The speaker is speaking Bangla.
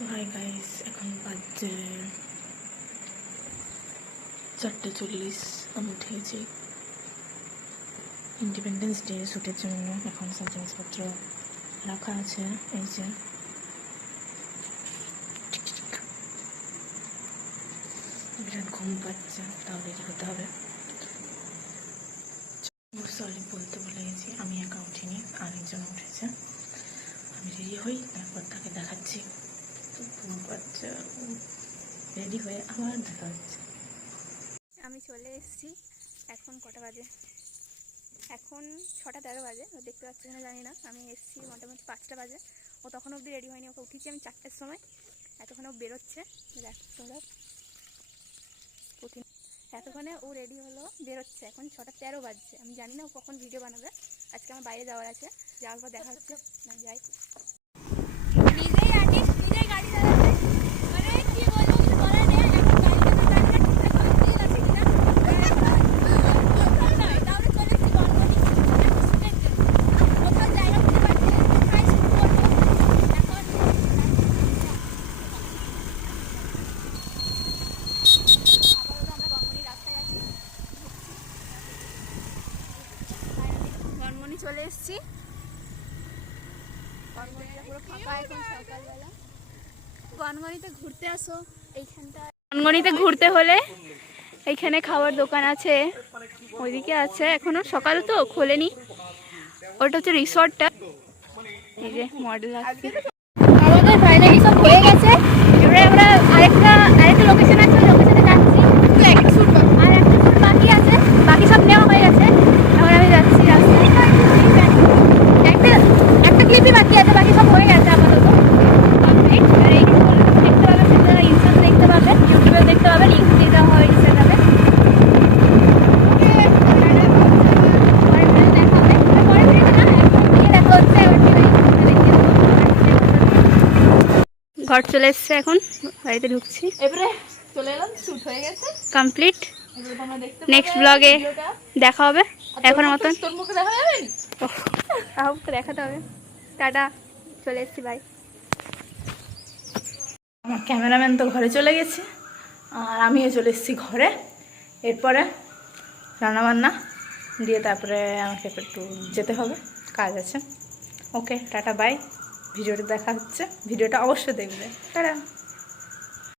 সো হাই গাইস, এখন বাজে 4:40। আমি উঠে গেছি ইন্ডিপেন্ডেন্স ডে শ্যুটের জন্য। এখন সব জিনিসপত্র রাখা আছে। এই যে বিরাট ঘুম পাচ্ছে, তাও রেডি হতে হবে। সরি, বলতে ভুলে গেছি, আমি একা উঠিনি, আরেকজন উঠেছে। আমি রেডি হই, তারপর তাকে দেখাচ্ছি। তো ঘুম পাচ্ছে, রেডি হয়ে আবার দেখা হচ্ছে। আমি চলে এসেছি। এখন কটা বাজে? এখন 6:13 বাজে। ও দেখতে পাচ্ছি কিনা জানি না। আমি এসেছি মোটামুটি 5টা বাজে। ও তখন অবধি রেডি হয়নি। ওকে উঠেছি আমি 4টার সময়। এতক্ষণে ও বেরোচ্ছে। এতক্ষণে ও রেডি হলো, বেরোচ্ছে। এখন 6:13 বাজছে। আমি জানি না ও কখন ভিডিও বানাবে। আজকে আমার বাইরে যাওয়ার আছে, যাওয়ার পর দেখা হচ্ছে। না যাই, নিজেই আনিস, নিজেই গাড়ি চালাবে। মানে কি বলবো, কিছু বলার নেই। এখন চলে এসেছি। গনগনিতে ঘুরতে আসো। এইখানটা গনগনিতে ঘুরতে হলে এইখানে খাবার দোকান আছে, ওইদিকে আছে। এখনো সকাল তো খোলেনি। ওটা হচ্ছে রিসর্টটা। এই যে মডেল আছে। আমাদের ফাইনালি সব হয়ে গেছে। এবারে আমরা আরেকটা লোকেশন আছে, লোকেশনে যাচ্ছি। আর একটা শুট বাকি আছে, বাকি সব নেওয়া হয়ে গেছে। এখন আমি যাচ্ছি রাস্তায়। একটা ক্লিপই বাকি আছে, বাকি সব হয়ে গেছে আপাতত কমপ্লিট। আর এই দেখতে পাবেন, আপনারা ইনস্টাতে দেখতে পাবেন, ইউটিউবেও দেখতে পাবেন, লিঙ্ক দিয়ে দেওয়া হবে ইনস্টাগ্রামে। ঘর চলে এসছে, এখন বাড়িতে ঢুকছি। এবারে চলে এলাম, শুট হয়ে গেছে কমপ্লিট। নেক্সট ব্লগে দেখা হবে। এখন মতন তোর মুখে দেখা যাবে, তাও তো দেখাতে হবে। টাটা, চলে এসছি, বাই। আমার ক্যামেরাম্যান তো ঘরে চলে গেছে, আর আমিও চলে এসেছি ঘরে। এরপরে রান্নাবান্না দিয়ে তারপরে আমাকে একটু যেতে হবে, কাজ আছে। ওকে, টাটা, বাই। ভিডিওটা দেখা হচ্ছে, ভিডিওটা অবশ্যই দেখবে। টাটা।